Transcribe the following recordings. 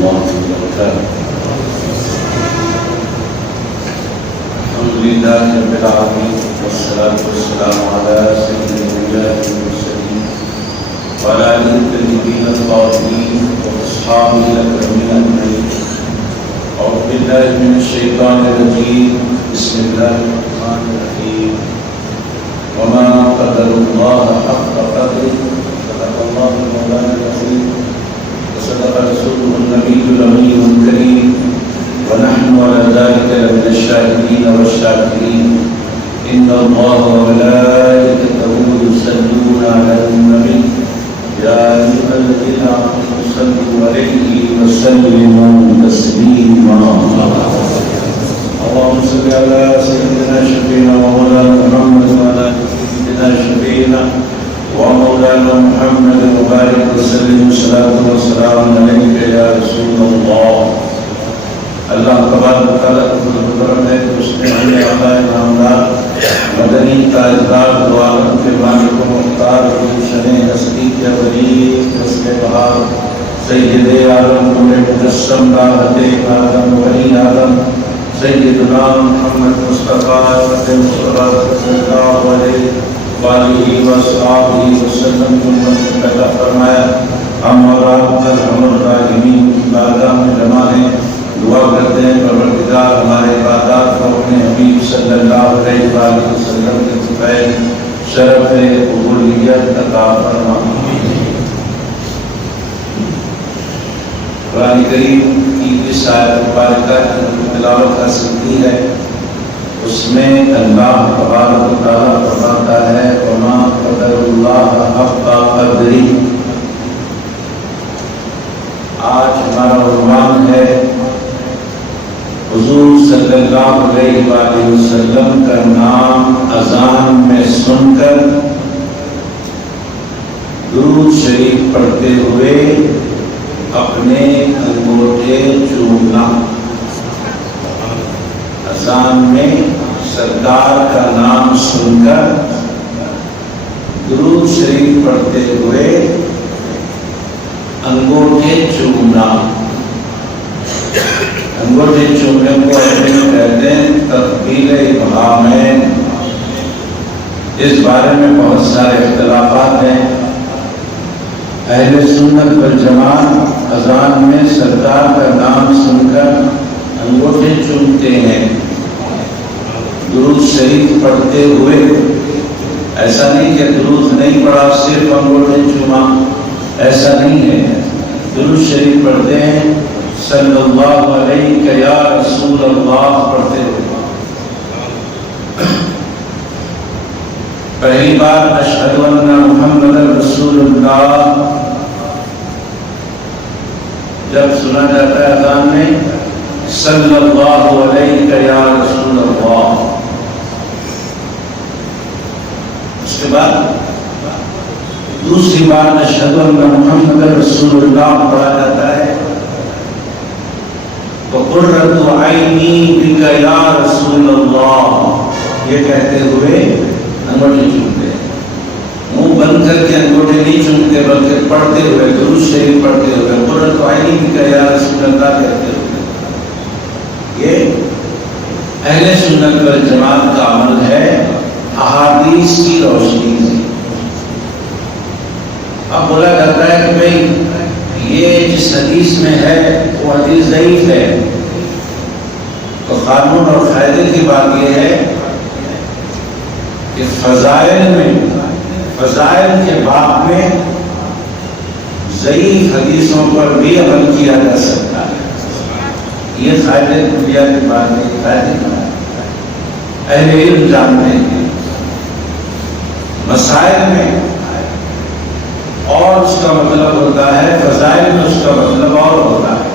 الله وبركاته. الحمد لله رب العالمين، والصلاة والسلام على سيد الأنبياء والمرسلين وعلى آله الطيبين الطاهرين وأصحابه الأكرمين أجمعين. أعوذ بالله من الشيطان الرجيم. بسم الله الرحمن الرحيم. وما قدر الله حق قدره، صدق الله مولانا العظيم وصدق رسوله النبي الأمي الكريم، ونحن على ذلك لمن الشاهدين والشاكرين. إن الله وملائكته يصلون على النبي يا أيها الذين آمنوا صلوا عليه وسلموا تسليما. اللهم صل على سيدنا شفيعنا ومولانا محمد وعلى سيدنا شفيعنا ومولانا محمد وبارك وسلم. الصلاة والسلام عليك يا رسول الله. اللہ تبارک و تعالیٰ کا فضل و کرم ہے کہ اس نے ہمیں عطا نامدار مدنی تاجدار دو عالم کے مالک و مختار گلشن ہستی کے ولی حسن بہار سید عالم پورے مجسم راحت آدم ولی آدم سیدنا محمد مصطفیٰ صلی اللہ علیہ وآلہ وصحبہ وسلم کو منتقل فرمایا. ہم اور آپ ارحم الراحمین بارگاہ میں جمع ہیں، دعا کرتے ہیں پروردگار ہمارے عبادات کو اپنے حبیب صلی اللہ علیہ وآلہ وسلم کے فضائل شرف قبولیت عطا فرما. قرآن کریم کی اس آیت مبارکہ کی تلاوت حاصل کی ہے، اس میں اللہ تبارک و تعالیٰ فرماتا ہے وما قدر اللہ حق قدرہ. آج ہمارا عنوان ہے حضور صلی اللہ علیہ وآلہ وسلم کا نام اذان میں سن کر درود شریف پڑھتے ہوئے اپنے انگوٹھے چومنا. اذان میں سرکار کا نام سن کر درود شریف پڑھتے ہوئے انگوٹھے چومنا. انگوٹھے چومنے کو کہتے ہیں تقبیل ابہامین. اس بارے میں بہت سارے اختلافات ہیں. اہل سنت والجماعت اذان میں سرکار کا نام سن کر انگوٹھے چومتے ہیں درود شریف پڑھتے ہوئے. ایسا نہیں کہ درود نہیں پڑھا صرف انگوٹھے چوما، ایسا نہیں ہے. درود شریف پڑھتے ہیں صلی اللہ علیہ یا رسول اللہ پڑھتے ہوئے. پہلی بار اشہد ان محمد رسول اللہ جب سنا جاتا ہے اذان میں صلی اللہ علیہ یا رسول اللہ. اس کے بعد دوسری بار اشہد ان محمد رسول اللہ پڑھا جاتا ہے وقرۃ عینی بک یا رسول اللہ. یہ کہتے ہوئے انگوٹھے چومتے ہیں. منہ بند کر کے انگوٹھے نہیں چومتے بلکہ پڑھتے ہوئے درود شریف پڑھتے ہوئے قرۃ عینی بک یا رسول اللہ کہتے ہوئے. یہ اہل سنت والجماعت کا عمل ہے احادیث کی روشنی سے. اب بولا جاتا ہے کہ بھئی یہ جس حدیث میں ہے وہ حدیث ضعیف ہے، تو قانون اور فائدے کی بات یہ ہے کہ فضائل کے باب میں ضعیف حدیثوں پر بھی عمل کیا جا سکتا ہے. یہ فائدے دنیا کی بات نہیں، فائدے کی بات اہل علم جانتے ہیں. مسائل میں اور اس کا مطلب ہوتا ہے، فضائل میں اس کا مطلب اور ہوتا ہے.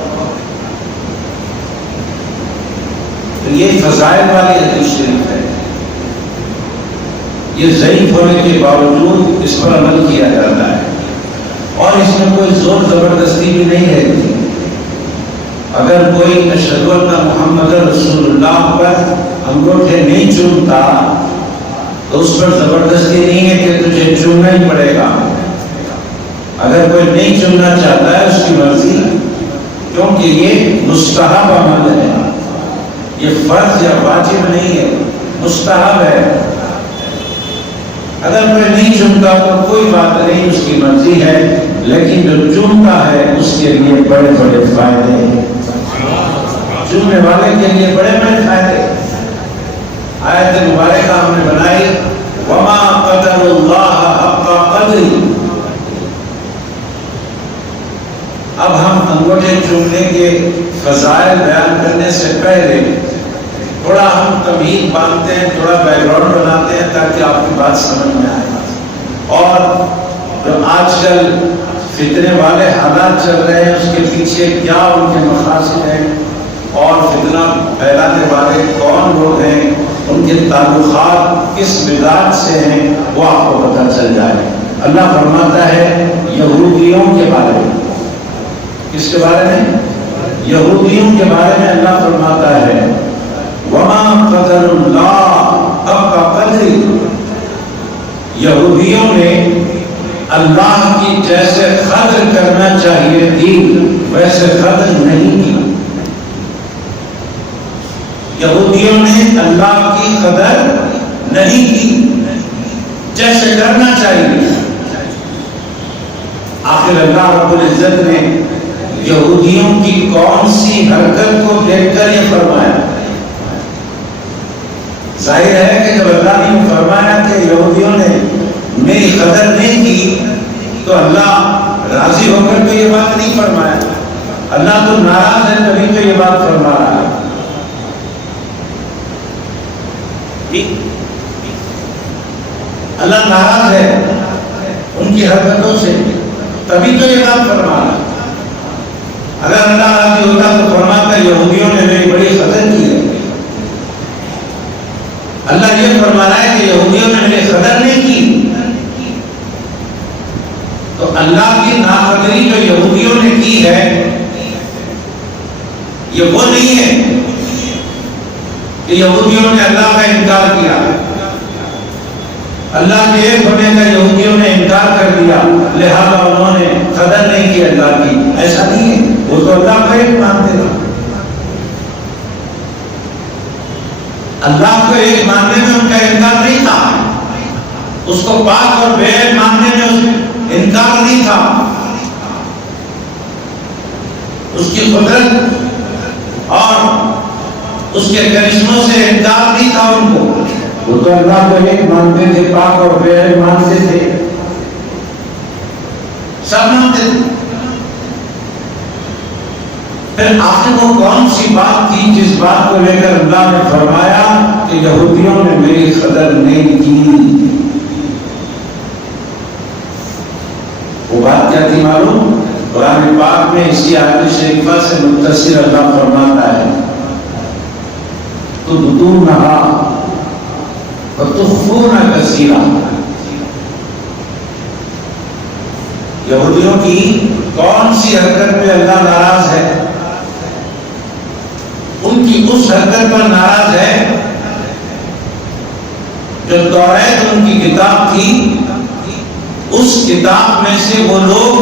تو یہ فضائل والی حدیث شریف ہے. یہ ضعیف ہونے کے باوجود اس پر عمل کیا جاتا ہے اور اس میں کوئی زور زبردستی بھی نہیں ہے. اگر کوئی اشہد ان محمد رسول اللہ پر انگوٹھے نہیں چومتا تو اس پر زبردستی نہیں ہے کہ تجھے چومنا ہی پڑے گا. اگر کوئی نہیں چننا چاہتا ہے اس کی مرضی، کیونکہ یہ مستحب عمل ہے، یہ فرض یا واجب نہیں ہے، مستحب ہے۔ اگر کوئی نہیں چومتا تو کوئی بات نہیں، اس کی مرضی ہے، لیکن جو چومتا ہے اس کے لیے بڑے بڑے فائدے ہیں، چومنے والے کے لیے بڑے بڑے فائدے۔ آیت مبارکہ ہم نے بنائی وما قدر اللہ حق قدری۔ اب ہم انگوٹھے چومنے کے فضائل بیان کرنے سے پہلے تھوڑا ہم تمہید باندھتے ہیں، تھوڑا بیک گراؤنڈ بناتے ہیں تاکہ آپ کی بات سمجھ میں آئے۔ اور جو آج کل فتنے والے حالات چل رہے ہیں اس کے پیچھے کیا ان کے مقاصد ہیں اور فتنہ پھیلانے والے کون لوگ ہیں، ان کے تعلقات کس مزاج سے ہیں، وہ آپ کو پتہ چل جائے۔ اللہ فرماتا ہے یہودیوں کے بارے میں، کس کے بارے میں؟ یہودیوں کے بارے میں اللہ فرماتا ہے وَمَا قَدَرُ اللَّهَ حَقَّ قَدْرِهِ۔ یہودیوں نے اللہ کی جیسے قدر کرنا چاہیے تھی ویسے قدر نہیں کی۔ یہودیوں نے اللہ کی قدر نہیں کی جیسے کرنا چاہیے۔ آخر اللہ رب العزت نے یہودیوں کی کون سی حرکت کو دیکھ کر یہ فرمایا؟ ظاہر ہے کہ جب اللہ نے فرمایا کہ یہودیوں نے میری قدر نہیں کی تو اللہ راضی ہو کر تو یہ بات نہیں فرمایا، اللہ تو ناراض ہے تبھی تو یہ بات فرما رہا ہے۔ اللہ ناراض ہے ان کی حرکتوں سے تبھی تو یہ بات فرما رہا ہے۔ اگر اللہ راضی ہوتا تو فرماتا یہودیوں نے میری بڑی قدر کی ہے۔ اللہ یہ فرما رہا ہے کہ یہودیوں نے میری قدر نہیں کی، تو اللہ کی ناقدری جو یہودیوں نے کی ہے یہ وہ نہیں ہے کہ یہودیوں نے اللہ کا انکار کیا، اللہ کے ایک ہونے کا یہودیوں نے انکار کر دیا لہذا انہوں نے قدر نہیں کی اللہ کی، ایسا نہیں ہے۔ وہ تو اللہ کو ایک مانتے تھے، اللہ کو ایک ماننے میں ان کا انکار نہیں تھا، اس کو پاک اور بے عیب ماننے میں انکار نہیں تھا، اس کی قدرت اور اس کے کرشموں سے انکار نہیں تھا ان کو۔ وہ تو اللہ کو ایک مانتے تھے، پاک اور بے عیب مانتے تھے، سب مانتے تھے۔ پھر آخر وہ کون سی بات تھی جس بات کو لے کر اللہ نے فرمایا کہ یہودیوں نے میری قدر نہیں کی؟ وہ بات کیا تھی معلوم؟ قرآن پاک میں اسی آیت شریفہ سے متصل اللہ فرماتا ہے تُبْدُونَهَا وَتُخْفُونَ كَثِيرًا۔ یہودیوں کی کون سی حرکت پہ اللہ ناراض ہے؟ ان کی اس حرکت پر ناراض ہے جو توریت ان کی کتاب تھی، اس کتاب میں سے وہ لوگ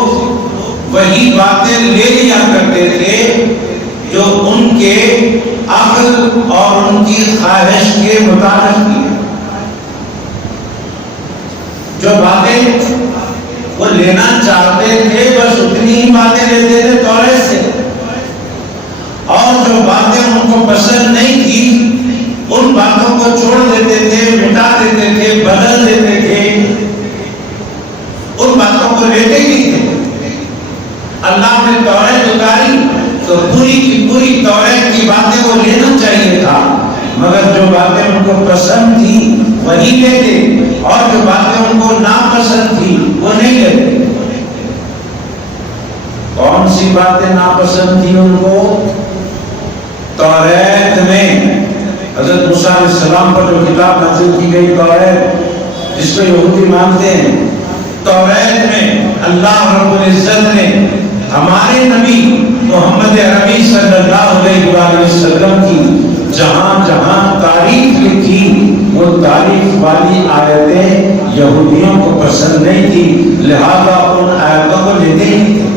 وہی باتیں لے لیا کرتے تھے جو ان کے عقل اور ان کی خواہش کے مطابق تھی۔ جو باتیں وہ لینا چاہتے تھے بس اتنی ہی باتیں لیتے تھے توریت سے، اور جو باتیں ان کو پسند نہیں تھی ان باتوں کو چھوڑ دیتے تھے، مٹا دیتے تھے، بدل دیتے تھے، ان باتوں کو لیتے ہی تھے۔ اللہ نے توریت اتاری تو پوری کی پوری توریت کی باتیں وہ لینا چاہیے تھا، مگر جو باتیں ان کو پسند تھی وہی لیتے اور جو باتیں ان کو ناپسند تھی وہ نہیں لیتے۔ کون سی باتیں ناپسند تھی ان کو؟ توریت میں حضرت موسیٰ علیہ السلام پر جو کتاب نازل کی گئی توریت، جس کو یہودی مانتے ہیں، توریت میں اللہ رب العزت نے ہمارے نبی محمد عربی صلی اللہ علیہ وآلہ وسلم کی جہاں جہاں تعریف لکھی وہ تعریف والی آیتیں یہودیوں کو پسند نہیں تھی، لہذا ان آیتوں کو لیتے ہی تھے۔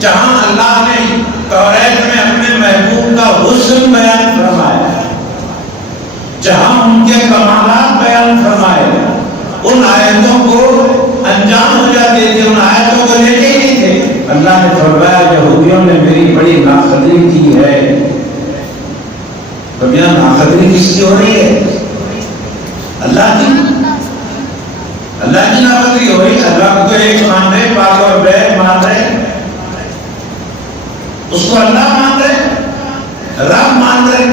جہاں اللہ نے توریت میں اپنے محبوب کا حسن بیان فرمایا، جہاں ان کے کمالات بیان فرمائے، ان آیتوں کو انجام ہو جاتے تھے، ان آیتوں کو لیتے ہی نہیں تھے۔ اللہ نے فرمایا یہودیوں نے میری بڑی ناقدری کی ہے۔ تو یہاں ناقدری کس کی ہو رہی ہے؟ اللہ کی ناقدری ہو رہی ہے۔ اللہ کو ایک مان رہے، پاک اور بیت مان رہے، اس کو اللہ مان رہے، رب مان رہے،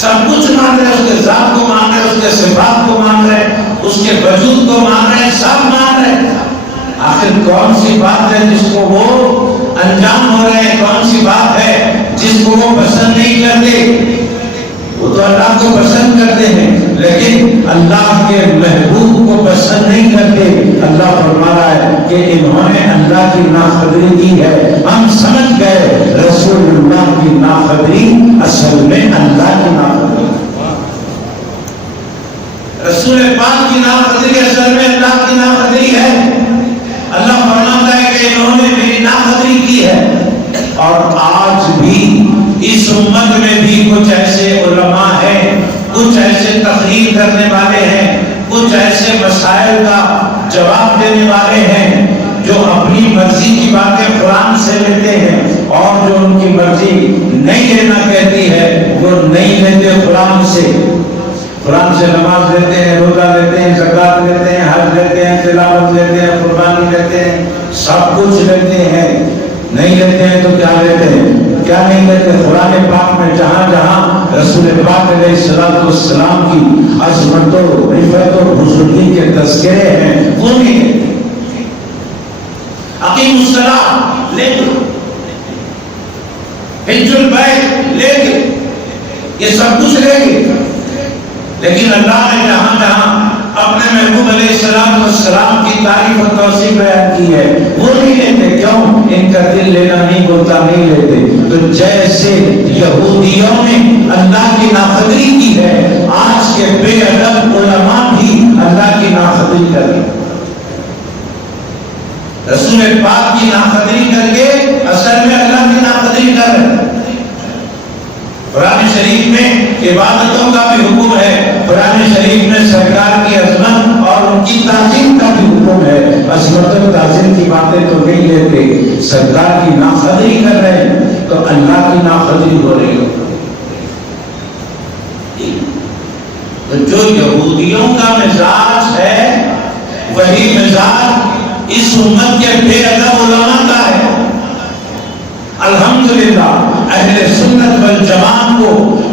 سب کچھ مان رہے، اس کے ذات کو مان رہے، اس کے صفات کو مان رہے، اس کے وجود کو مان رہے، سب مان رہے۔ آخر کون سی بات ہے جس کو وہ انجام ہو رہے ہیں؟ کون سی بات ہے جس کو وہ پسند نہیں کرتے؟ وہ تو اللہ کو پسند کرتے ہیں لیکن اللہ کے محبوب کو پسند نہیں کرتے۔ اللہ فرما رہا ہے کہ انہوں نے اللہ کی ناقدری کی ہے۔ ہم سمجھ گئے رسول اللہ کی ناقدری اصل میں اللہ کی ناقدری، رسول پاک کی ناقدری اصل میں اللہ کی ناقدری ہے۔ اللہ فرماتا ہے کہ انہوں نے میری ناقدری کی ہے۔ اور آج بھی اس امت میں بھی کچھ ایسے علماء ہیں، کچھ ایسے تقریر کرنے والے ہیں، کچھ ایسے مسائل کا جواب دینے والے ہیں جو اپنی مرضی کی باتیں قرآن سے لیتے ہیں، اور جو ان کی مرضی نہیں لینا کہتی ہے وہ نہیں لیتے قرآن سے۔ قرآن سے نماز لیتے ہیں، روزہ لیتے ہیں، زکوٰۃ لیتے ہیں، حج لیتے ہیں، تلاوت لیتے ہیں، قربانی لیتے ہیں، سب کچھ لیتے ہیں۔ نہیں لیتے ہیں تو کیا لیتے ہیں؟ کیا نہیں لیتے؟ قرآن پاک میں جہاں جہاں رسول پاک علیہ السلام کی عظمت و رفعت و بزرگی کے تذکرے ہیں وہ نہیں لیتے۔ اقیم الصلاۃ لے کے، حج البیت لے کے، یہ سب کچھ لے کے، لیکن اللہ نے جہاں جہاں اپنے محبوب علیہ السلام کی تعریف و توصیف بیان کی ہے وہ نہیں لیتے۔ کیوں؟ ان کا دل لینا نہیں بولتا، نہیں لیتے۔ تو جیسے یہودیوں نے اللہ کی ناقدری کی ہے، آج کے بے ادب علماء بھی اللہ کی ناقدری کریں، رسول پاک کی ناقدری کر کے اصل میں اللہ کی ناقدری کر رہے ہیں۔ قرآن شریف میں عبادتوں کا بھی حکم ہے، قرآن شریف میں سرکار کی عظمت اور ان کی تعظیم کا بھی حکم ہے۔ عظمت و تعظیم کی باتیں تو نہیں لیتے، سرکار کی ناقدری کر رہے ہیں تو اللہ کی ناقدری ہو رہی ہے۔ تو جو یہودیوں کا مزاج ہے وہی مزاج اس امت کے بے ادب علماء کا ہے۔ الحمدللہ اہل سنت والجماعت کو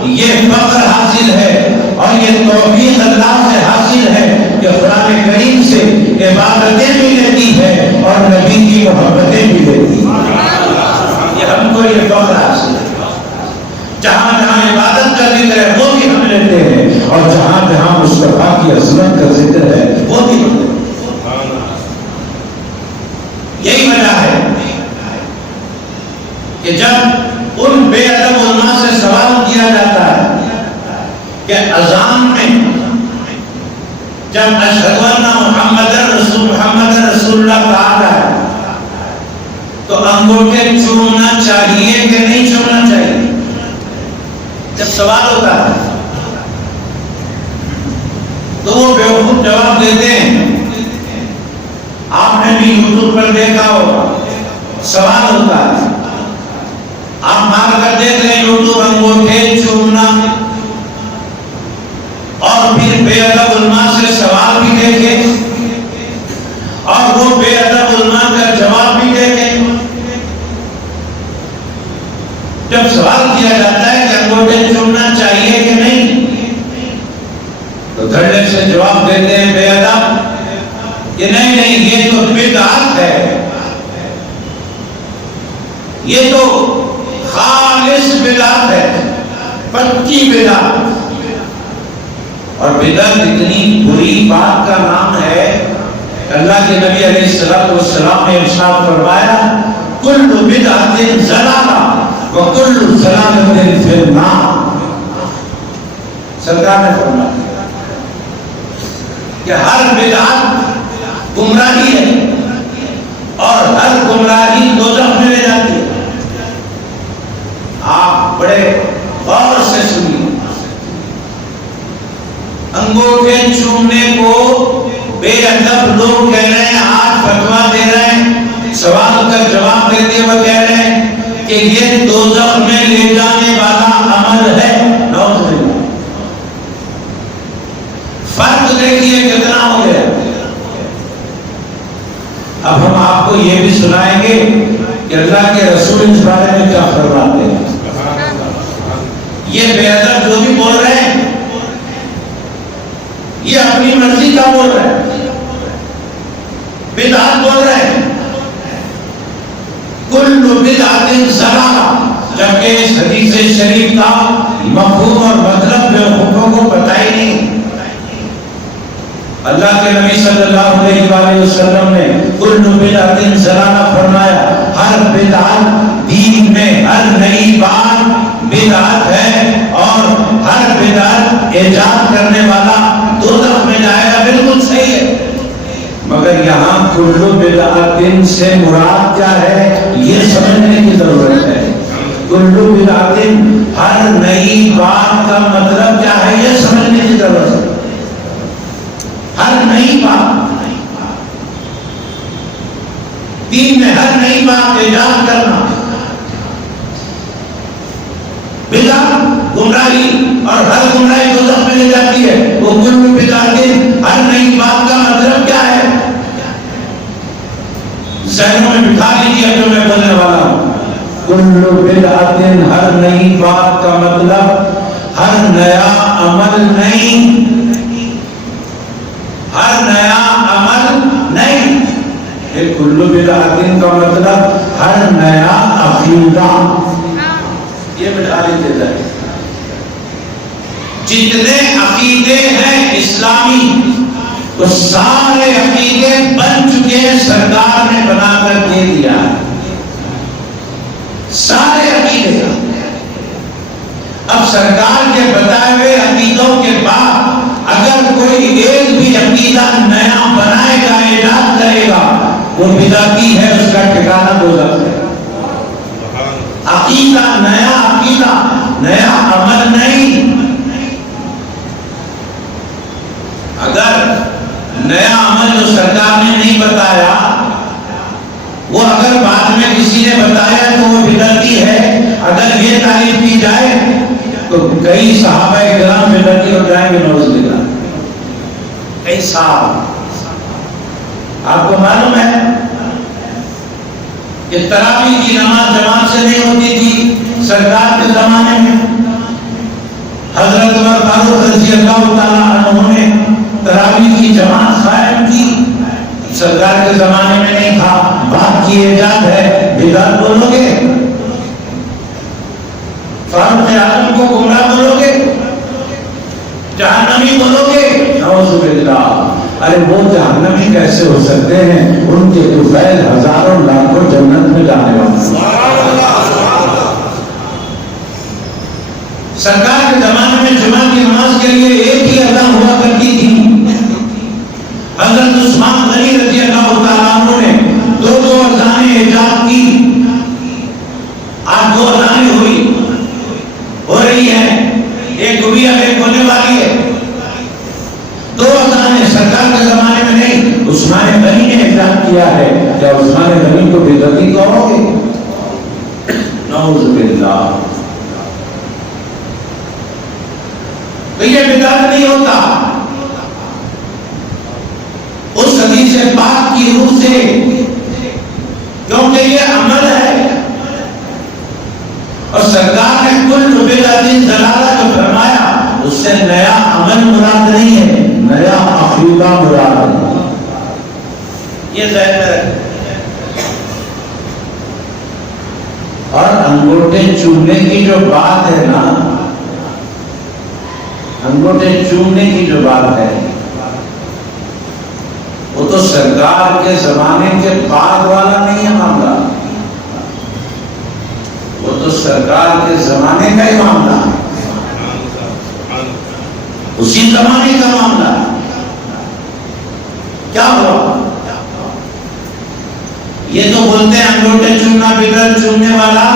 یہ فخر حاصل ہے اور یہ توفیق اللہ سے حاصل ہے کہ قرآن کریم سے عبادتیں بھی لیتی ہے اور نبی کی محبتیں بھی لیتی ہے۔ یہ ہم کو یہ فخر حاصل ہے۔ جہاں جہاں عبادت کا ذکر ہے وہ بھی ہم لیتے ہیں، اور جہاں جہاں مصطفیٰ کی عظمت کا ذکر ہے وہ بھی ہم لیتے ہیں۔ یہی وجہ ہے کہ جب ان بے ادب علماء سے سوال کیا جاتا ہے کہ اذان میں جب اشہد ان محمد رسول اللہ کہا جائے تو انگوٹھے چومنا چاہیے کہ نہیں چومنا چاہیے؟ جب سوال ہوتا ہے تو وہ بیوقوف جواب دیتے ہیں۔ آپ نے بھی یوٹیوب پر دیکھا ہوگا، سوال ہوتا ہے، آپ مار کر دیکھ لیں یوٹیوب، انگوٹھے چومنا، اور پھر بے ادب علماء سے سوال بھی دیکھیں اور وہ بے ادب علماء کا جواب بھی دیکھیں۔ جب سوال کیا جاتا ہے کہ انگوٹھے چومنا چاہیے کہ نہیں تو دھڑے سے جواب دیتے ہیں بے ادب کہ نہیں نہیں، یہ تو بدعت ہے، یہ تو خالص بدعت ہے، پکی بدعت۔ اور بدعت اتنی بری بات کا نام ہے، اللہ کے نبی علیہ السلام نے ارشاد فرمایا کل بدعت ضلالہ وکل ضلالۃ فی النار۔ سرکار نے فرمایا کہ ہر بدعت گمراہی ہے اور ہر گمراہی دوزخ میں لے جاتی ہے۔ چومنے کو بے ادب لوگ کہہ رہے ہیں، آج فتویٰ دے رہے ہیں، سوال کا جواب دیتے ہوئے کہہ رہے ہیں کہ یہ دوزخ میں لے جانے والا عمل ہے۔ نعوذ باللہ۔ فرق دیکھیے کتنا ہو گیا۔ اب ہم آپ کو یہ بھی سنائیں گے کہ اللہ کے رسول اس بارے میں کیا فرماتے ہیں۔ یہ بے ادب جو بھی بول رہے ہیں یہ اپنی مرضی کا بول رہے ہیں، بدعت بول رہے ہیں۔ کل بدعت ضلالہ، جبکہ اس حدیث شریف کا مفہوم اور مطلب بیوقوفوں کو پتہ ہی نہیں۔ اللہ کے نبی صلی اللہ علیہ وآلہ وسلم نے کل بدعت ضلالہ فرمایا۔ ہر بدعت دین میں، ہر نئی بات بدعت ہے، اور ہر بدعت ایجاد کرنے والا دوزخ میں جائے گا۔ بالکل صحیح ہے، مگر یہاں کل بدعت سے مراد کیا ہے یہ سمجھنے کی ضرورت ہے۔ کل بدعت، ہر نئی بات کا مطلب کیا ہے یہ سمجھنے کی ضرورت ہے۔ ہر نئی بات، دین میں ہر نئی بات ایجاد کرنا بدعت گمراہی، اور ہر گمراہی دوزخ میں لے جاتی ہے۔ وہ کل بدعت، ہر نئی بات کا مطلب کیا ہے ذہنوں میں بٹھا لیجیے جو میں بولنے والا ہوں۔ کل بدعت، ہر نئی بات کا مطلب ہر نیا عمل نہیں، ہر نیا عمل نہیں۔ کل بدعت کا مطلب ہر نیا عقیدہ، یہ بٹھا لیتے جائے۔ جتنے عقیدے ہیں اسلامی وہ سارے عقیدے بن چکے ہیں، سرکار نے بنا کر دے دیا ہے سارے عقیدے۔ اب سرکار کے بتائے ہوئے عقیدوں کے بعد اگر کوئی ایک بھی عقیدہ نیا بنائے گا، ایجاد کرے گا، وہ بدعتی ہے، اس کا ٹھکانہ دوزخ ہے۔ عقیدہ، نیا عمل نہیں۔ اگر نیا عمل جو سرکار نے نہیں بتایا، وہ اگر بعد میں کسی نے بتایا تو وہ بدعتی ہے۔ اگر یہ تعریف کی جائے تو کئی صحابہ کرام بدعتی ہو جائیں گے، نعوذ باللہ۔ کئی صاحب، آپ کو معلوم ہے کہ تراویح کی نماز جماعت سے نہیں ہوتی تھی سرکار کے زمانے میں۔ حضرت عمر فاروق رضی اللہ تعالیٰ عنہ نے تراویح کی جماعت قائم کی، سرکار کے زمانے میں نہیں تھا۔ بات کی ایجاد ہے، بدعت بولو گے؟ فاروق اعظم کو گمراہ بولو گے؟ جہنمی بولو گے؟ نعوذ باللہ۔ ارے وہ جہنمی کیسے ہو سکتے ہیں؟ ان کے طفیل ہزاروں لاکھوں جنت میں جانے والے۔ سرکار کے زمانے میں جمعہ کی نماز کے لیے ایک ہی اذان ہوا کرتی تھی۔ حضرت عثمان غنی رضی اللہ تعالیٰ عنہ نے دو اذانیں ایجاد کی۔ آج 2 اذانیں ہو رہی ہیں، ایک ہوئی اب ایک ہونے والی ہے۔ 2 اذانیں سرکار کے زمانے میں نہیں، عثمان غنی نے ایجاد کیا ہے۔ کیا عثمان غنی کو بدعتی کہو گے؟ نعوذ باللہ۔ تو یہ بدعت نہیں ہوتا، اس حدیث پاک کی روح سے، کیونکہ یہ عمل ہے۔ اور سرکار نے کل بدعت ضلالہ جو فرمایا، اس سے نیا عمل مراد نہیں ہے، نیا عقیدہ مراد ہے۔ یہ ذہن میں رکھیں۔ اور انگوٹھے چومنے کی جو بات ہے نا، انگوٹھے چومنے کی جو بات ہے، وہ تو سرکار کے زمانے کے بعد والا نہیں ہے معاملہ، وہ تو سرکار کے زمانے کا ہی معاملہ ہے، اسی زمانے کا معاملہ ہے۔ کیا ہوا؟ یہ تو بولتے ہیں انگوٹھے چومنا بدعت، چومنے والا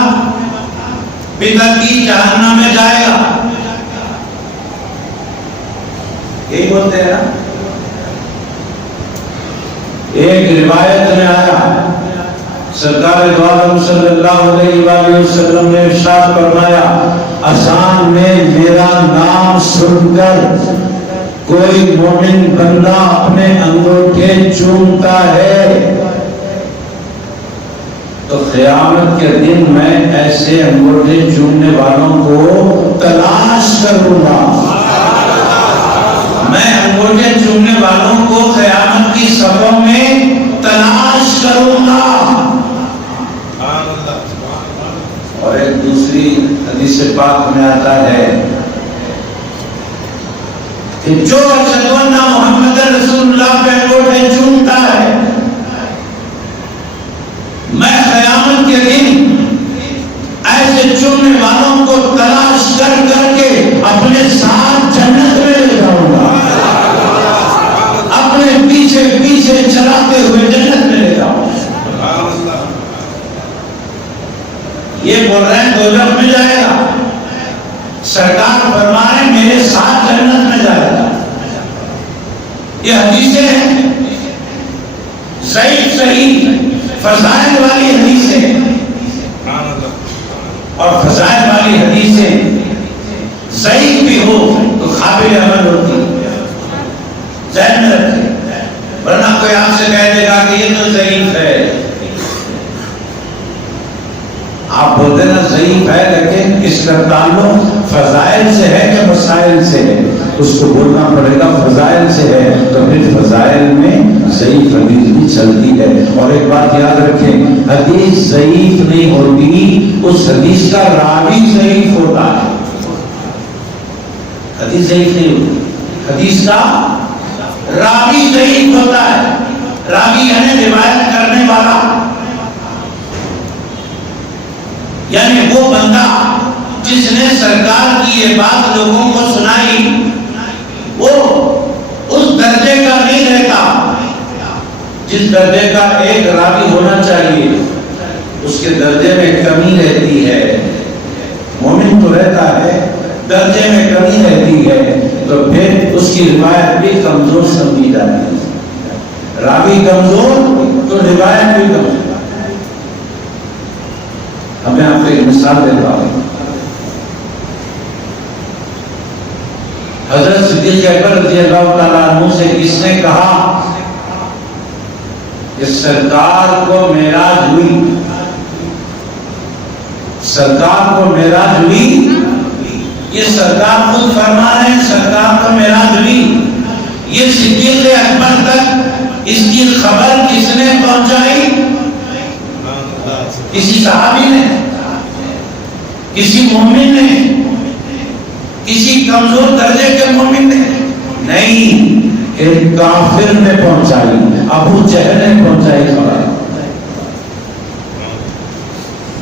بدعتی جہنم میں جائے گا، یہی بولتے ہیں نا۔ ایک روایت میں آیا سرکار دو عالم صلی اللہ علیہ وآلہ وسلم نے ارشاد فرمایا اذان میں میرا نام سن کر کوئی مومن بندہ اپنے انگوٹھے چومتا ہے تو قیامت کے دن میں ایسے انگوٹھے چومنے والوں کو تلاش کروں گا. میں انگوٹھے چومنے والوں کو قیامت کی صفوں میں تلاش کروں گا. اور ایک دوسری حدیث پاک میں آتا ہے کہ جو اشہد ان محمد رسول اللہ پہ انگوٹھے چومتا ہے میں قیامت کے دن ایسے چومنے والوں کو تلاش کر کر کے اپنے ساتھ جنت میں لے جاؤں گا. اپنے پیچھے پیچھے چلاتے ہوئے جنت میں لے جاؤں گا. یہ بول رہے ہیں دوزخ میں جائے گا, سرکار فرما رہے ہیں میرے ساتھ جنت میں جائے گا. یہ حدیثیں ہیں ضعیف صحیح فضائل والی حدیثیں, اور فضائل والی حدیثیں ضعیف بھی ہو تو قابل عمل ہوتی ذہن میں رکھیں, ورنہ کوئی آپ سے کہہ دے گا کہ یہ تو ضعیف ہے. آپ بولتے نا ضعیف ہے لیکن اس کا تعلق فضائل سے ہے کہ مسائل سے ہے, اس کو بولنا پڑے گا فضائل سے ہے تو پھر فضائل میں ضعیف حدیث بھی چلتی ہے. اور ایک بات یاد رکھیں حدیث ضعیف نہیں ہوتی, اس حدیث کا راوی ضعیف ہوتا ہے. حدیث ضعیف نہیں ہوتی, حدیث کا راوی ضعیف ہوتا ہے. راوی یعنی روایت کرنے والا, یعنی وہ بندہ جس نے سرکار کی یہ بات لوگوں کو سنائی وہ اس درجے کا نہیں رہتا جس درجے کا ایک راوی ہونا چاہیے, اس کے درجے میں کمی رہتی ہے. مومن تو رہتا ہے, درجے میں کمی رہتی ہے تو پھر اس کی روایت بھی کمزور سمجھی جاتی ہے. راوی کمزور تو روایت بھی کمزور. میں آپ کو ایک مثال دیتا ہوں. حضرت صدیق اکبر رضی اللہ تعالیٰ عنہ سے کس نے کہا کہ سرکار کو معراج ہوئی, سرکار کو معراج ہوئی, یہ سرکار خود فرما رہے ہیں سرکار کو معراج ہوئی. یہ صدیق اکبر تک اس کی خبر کس نے پہنچائی؟ کسی صحابی نے, کسی مومن نے, کسی کمزور درجے کے مومن نے نہیں, ایک کافر نے پہنچائی. ابو جہل نے پہنچائی خبر.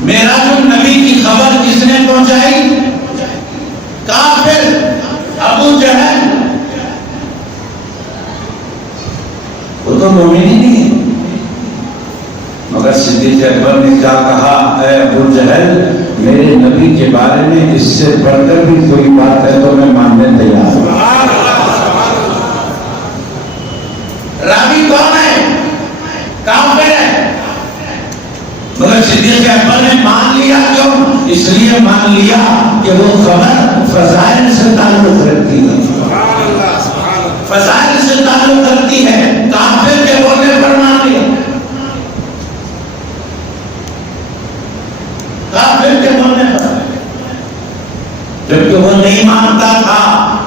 معراج النبی کی خبر کس نے پہنچائی؟ کافر ابو جہل. وہ تو مومن ہی نہیں ہے. مگر صدیق اکبر نے کیا کہا, اے ابو جہل میرے نبی کے بارے میں اس سے بڑھ کر بھی کوئی بات ہے تو میں ماننے تیار ہوں. راوی کون ہے؟ کافر ہے. مگر صدیق اکبر نے مان لیا. کیوں؟ اس لیے مان لیا کہ وہ خبر فضائل سے تعلق رکھتی ہے, فضائل سے تعلق رکھتی ہے. کافر کے بولنے پر مان لیا, کافر کے بولنے پر. جبکہ وہ نہیں مانتا تھا,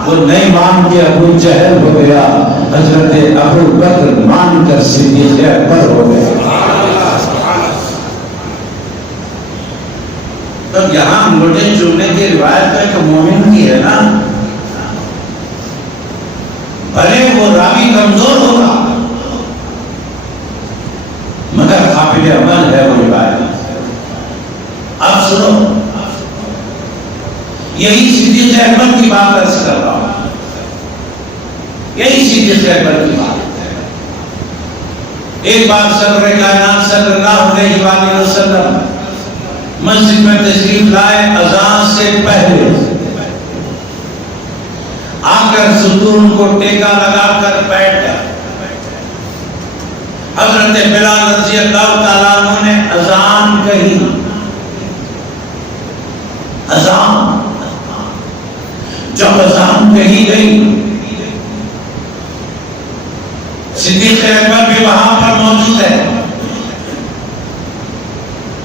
وہ نہیں مان کے ابو جہل ہو گیا. حضرت ابو بکر مان کر صدیق اکبر ہو گیا. تو یہاں انگوٹھے چومنے کی روایت تو ایک مومن کی ہے نا, بھلے وہ راوی کمزور ہوگا مگر قابل عمل ہے وہ روایت. اب سنو, یہی صدیق اکبر کی بات عرض کر رہا ہوں, یہی صدیق اکبر کی بات. ایک بار سرور کائنات صلی اللہ علیہ وآلہ وسلم مسجد میں تشریف لائے. اذان سے پہلے آ کر ستون کو ٹیکا لگا کر بیٹھ گئے. حضرت بلال رضی اللہ تعالیٰ عنہ نے اذان کہی، اذان، جب اذان کہی گئی صدیق اکبر بھی وہاں پر موجود ہے،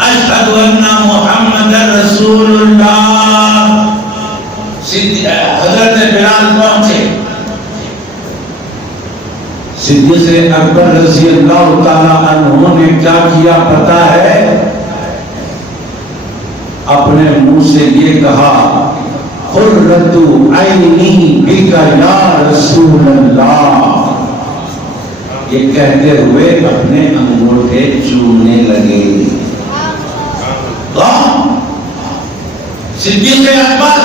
اشہد ان محمد رسول اللہ، حضرت بلال پہنچے، صدیق اکبر رضی اللہ تعالیٰ عنہ نے کیا کیا پتا ہے؟ اپنے منہ سے یہ کہا قرۃ عینی بک یا رسول اللہ، یہ کہتے ہوئے اپنے انگوٹھے چومنے لگے۔ صدیق اکبر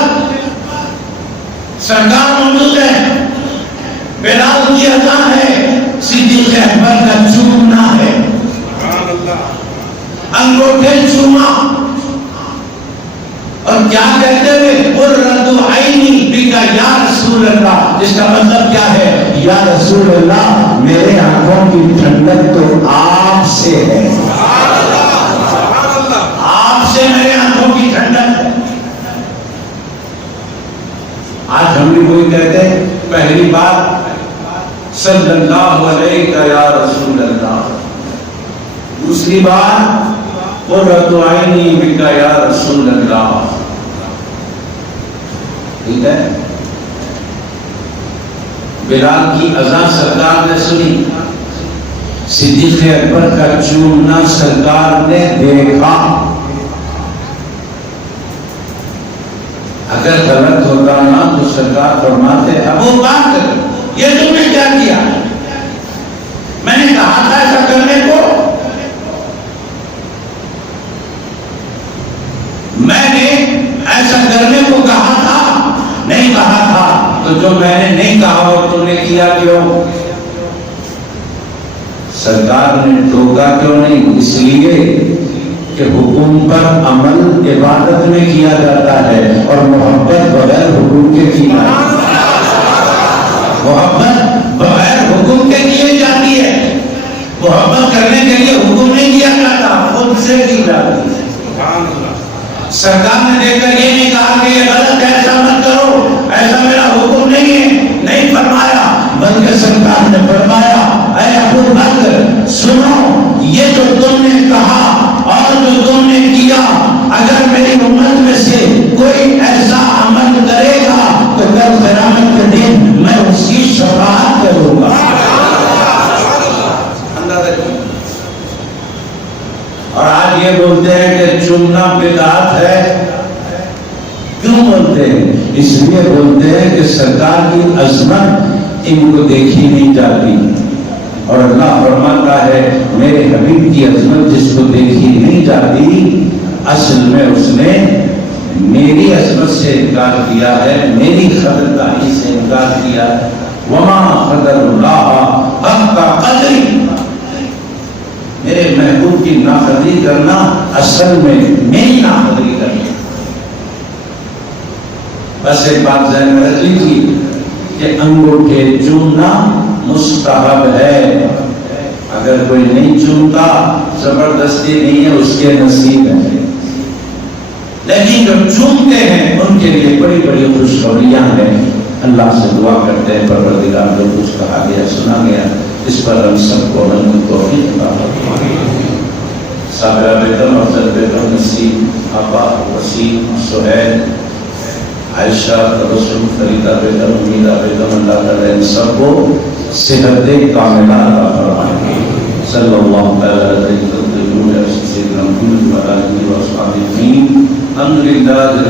سرکار موجود ہے، بلال کی اذان ہے، صدیق اکبر کا چومنا ہے، انگوٹھے چوما، اور کیا کہتے ہوئے قرۃ عینی بک یا رسول اللہ، جس کا مطلب کیا ہے؟ یا رسول اللہ میرے آنکھوں کی ٹھنڈک تو آپ سے ہے، آپ سے میرے آنکھوں کی ٹھنڈک ہے۔ آج ہم بھی کوئی کہتے ہیں پہلی بات صلی اللہ علیہ یا رسول اللہ، دوسری بات قرۃ عینی بک یا رسول اللہ، ٹھیک ہے؟ بلال کی اذان سرکار نے سنی، صدیق اکبر کا چومنا سرکار نے دیکھا، اگر غلط ہوتا نا تو سرکار فرماتے ابو بکر یہ تم نے کیا کیا؟ میں نے کہا تھا ایسا کرنے کو، میں نے ایسا کرنے کو کہا تھا، نہیں کہا تھا، تو جو میں نے نہیں کہا وہ تم نے کیا کیوں؟ سرکار نے ٹوکا کیوں نہیں؟ اس لیے کہ حکم پر عمل عبادت میں کیا جاتا ہے، اور محبت بغیر حکم کے کی جاتی ہے، محبت بغیر حکم کے کی جاتی ہے، محبت کرنے کے لیے حکم نہیں کیا جاتا، خود سے کی جاتی ہے۔ سرکار نے دیکھ کر یہ نہیں کہا کہ یہ غلط ہے ایسا مت کرو، ایسا میرا حکم نہیں ہے، نہیں فرمایا، بلکہ سرکار نے فرمایا اے ابو بکر سنو، یہ جو تم نے کہا اور جو تم نے کیا، اگر میری امت میں سے کوئی ایسا عمل کرے گا تو کل قیامت کے دن میں اس کی شفاعت کروں گا۔ اور آج یہ بولتے ہیں کہ چومنا بدعت ہے، کیوں بولتے ہیں؟ اس لیے بولتے ہیں کہ سرکار کی عظمت ان کو دیکھی نہیں جاتی، اور اللہ فرماتا ہے میرے حبیب کی عظمت جس کو دیکھی نہیں جاتی، اصل میں اس نے میری عظمت سے انکار کیا ہے، میری قدردانی سے انکار کیا ہے۔ وما قدر اللہ حق قدری، میرے محبوب کی ناقدری کرنا اصل میں میری ناقدری کرنا۔ بس ایک بات ذہن میں رکھ لیجیے کہ انگوٹھے چومنا مستحب ہے، اگر کوئی نہیں چومتا زبردستی نہیں ہے، اس کے نصیب ہے، لیکن جو چومتے ہیں ان کے لیے بڑی بڑی خوشخبریاں ہیں۔ اللہ سے دعا کرتے ہیں پروردگار جو کچھ کہا گیا سنا گیا اس پر ہم سب کو عمل کی توفیق عطا فرمائے۔ صابرہ بیگم، افضل بیگم، نسیم آپا، وسیم، سہیل، عائشہ، تبسم، فریدہ بیگم، امیدہ بیگم، اللہ تعالیٰ ان سب کو صحت کاملہ عطا فرمائے۔ صلی اللہ علیہ وسلم، الحمدللہ۔